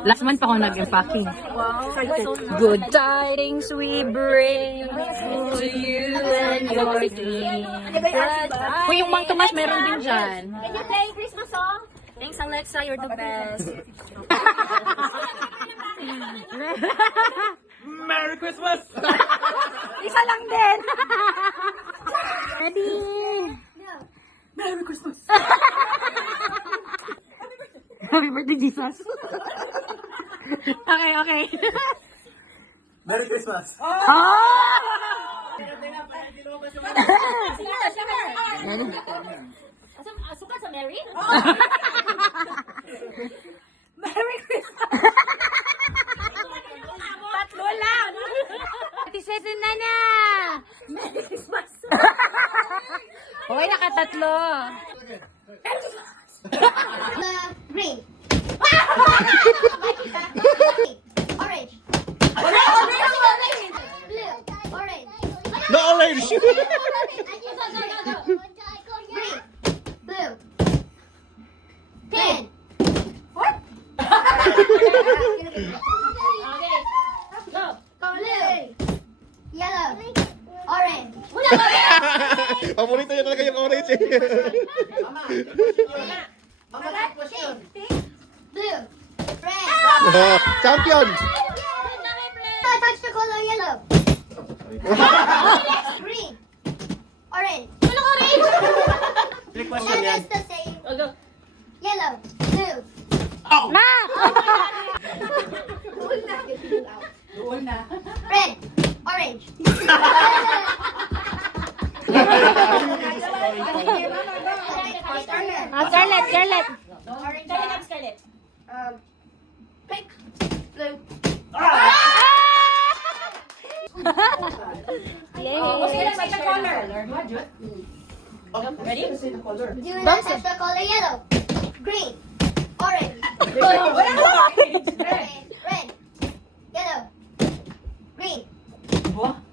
Last month pa ako nag-impacking. Good tidings we bring to you and your team. Kung yung Mang Tomas, meron din dyan. Can you play Christmas song? Thanks, Alexa. You're the best. Merry Christmas! Isa lang din. Ready? Merry Christmas! Happy birthday, Jesus. Okay, okay. Merry Christmas! Sukat sa Mary? Merry Christmas! Tatlo lang! Ati na na! Merry Christmas! Okay, nakatatlo. Green. Orange. Blue. Orange. No orange! Green. Blue. Pink. What? Okay. Go. Blue. Yellow. Orange. Paborito niya talaga yung orange eh. Blue. Red. Champion! Touch the color yellow. Green. Orange. Big question And yan. it's the same. Oh, go. Yellow. Blue. Ma! Red. Orange. Scarlett, Scarlett. Scarlett, Scarlett. Pink. Blue. Okay, let's make the color. Ready? Do you not touch the color yellow? Green. Orange. Red. Yellow. Green.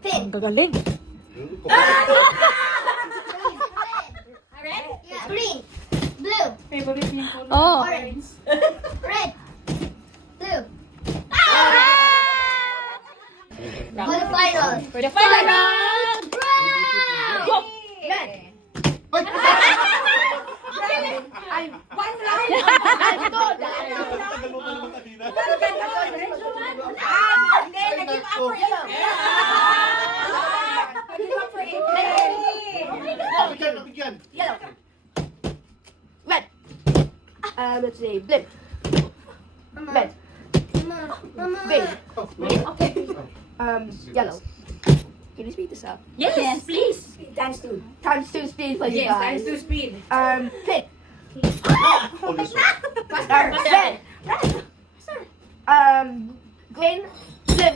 Pink. Gagaling. Red? Yeah. Green. Blue. Oh. Orange. Red. Blue. For the final. For the final round. Go. Red. Let's say blue. Red. Green. Yellow. Can you speed this up? Yes, please. Times two. Times two speed for you Yes, guys. times two speed. Pink. Faster. Red. Green. Blue.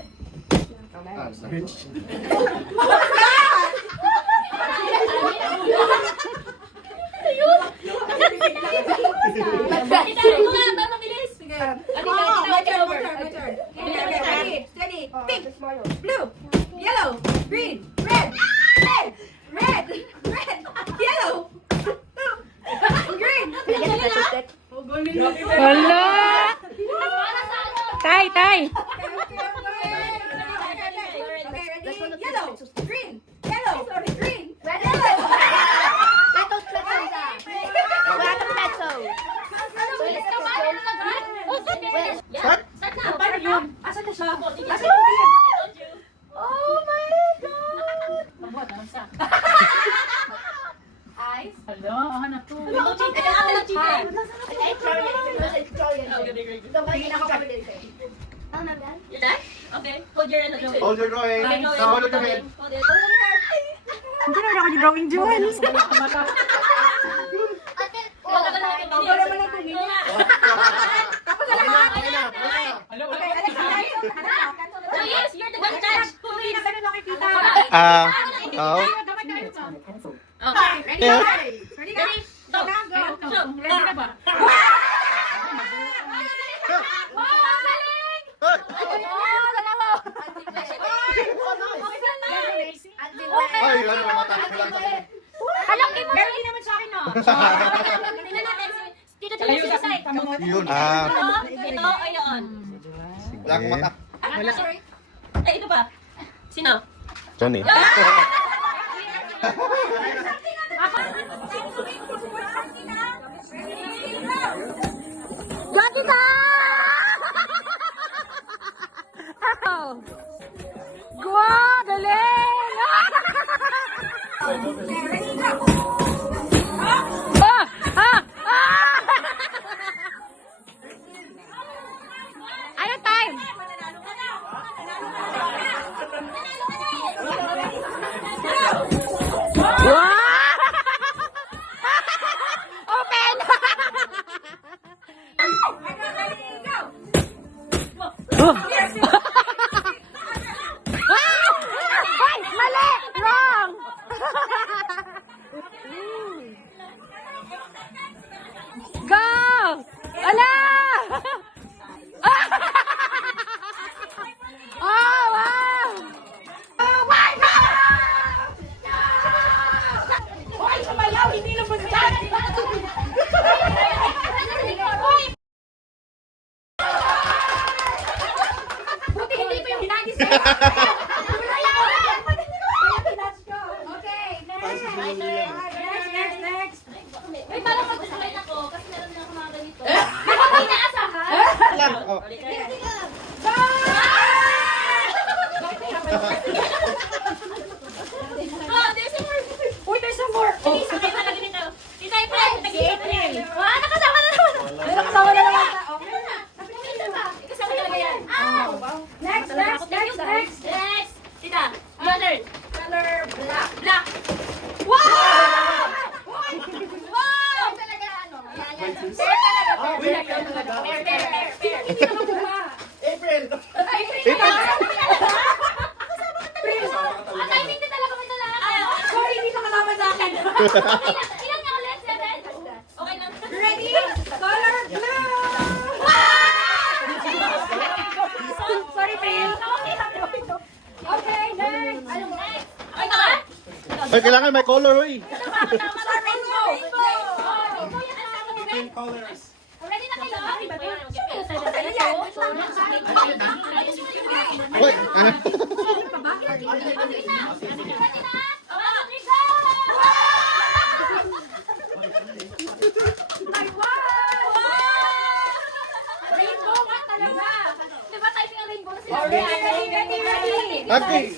Pink. Blue, yellow, green, red, red, red, red, yellow, green. Hala! Tay, tay. Yellow, green, yellow, green, Red. yellow. Start now. Paano yun? Asan na siya? Oh my God! Mabuhat, ano siya? Eyes. Hala, hanap to. Ito chicken. Ito chicken. You're done? Okay. Hold your hand. Hold your drawing. Hold your head. Hold it. Hold it. Hindi na ako drawing Joel. So yes, you're the one judge. Oh. Okay, ready? Yeah. Ready? Go. Go. Ready na ba? Ay, ano mata. Alam mo, meron naman sa akin, no? Tingnan natin. Tito Chalo sa side. Yun. Okay. Ito o yun? Wala akong mata. Wala. Sorry. Ay, ito pa. Sino? Johnny. Got it Wow, galing! Ano time? Wow! Open! Ay, mali! Wrong! Go! Ala! Oh, wow! Hoy, sumayaw! Hindi lang magsasabi! Buti hindi pa yung hinagis sa'yo! Okay, next! Next! Uy, parang magsasalay ako kasi meron din ako mga ganito. May inaasahan? Lang. Oh. Oh, there's some more. Uy, there's some more! Sige, sakay na lang dito. Tita, April. Ah, nakasama na naman. May nakasama na naman. Kasama talaga yan. Next! Next. Tita, your turn. Color black. Black. Wow! Wow! Talaga ano? Fair. Hindi naman guma. April! Ang timing din talaga may dala. Sorry, hindi nakalaman sa akin. Ilan nga ulit? 7? Okay lang. Ready? Color blue! Sorry, Prince. Okay, next. Okay ka ba? Ay, kailangan may color, oy. Rainbow. Ready na kayo? Uy, ano? Rainbow nga talaga. Diba typing ang rainbow na sila? Ready. Okay.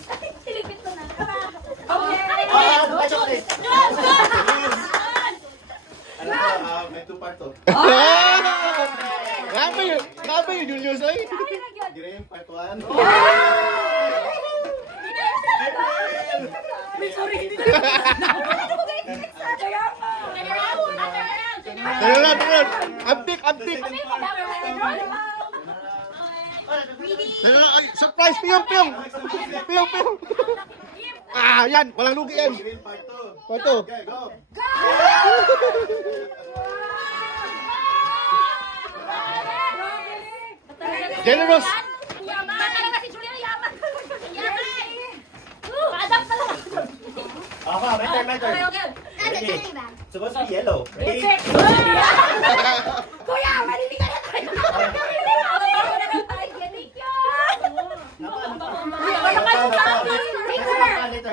May two part to. Grabe yun, Julius, ay. Green, part 1. Tara. Antik. Ay, surprise, piyong. Ah, yan, walang lugi yan. Green, part 2. Pato. Okay, go. Generous. Yaman talaga si Julia, yaman. Pa-adapt pa lang. My turn. That's a teddy bear. Supposed to be yellow. Ready? Kuya, marinig ka na tayo.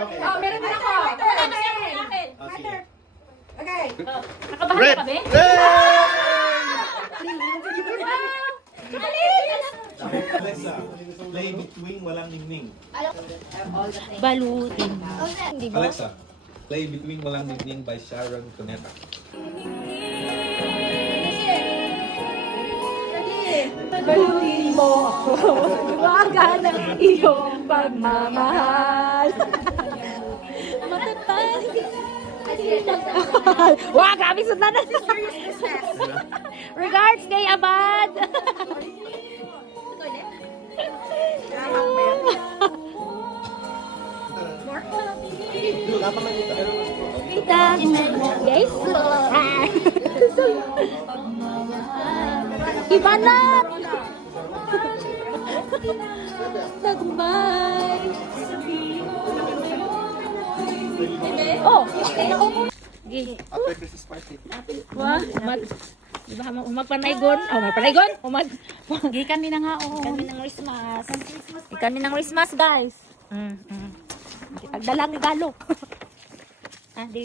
Oh, meron din ako. Okay. Okay. Nakabahan Red. ka ba, be? Alexa, play between walang ningning. Balutin. Alexa, play between walang ningning by Sharon Cuneta. Balutin mo ako. Waga ng iyong pagmamahal. Matatay. Wow, grabe sundan na. Regards kay Abad. Tita, guys. Ibanat. Nagmay. Oh. After Christmas party. Wah, Di ba magpanaygon? Oh, magpanaygon. Gikan din na nga oh. Gikan din ng Christmas. Gikan din ng Christmas, guys. Pagdalang ni Galo. Ah, dili.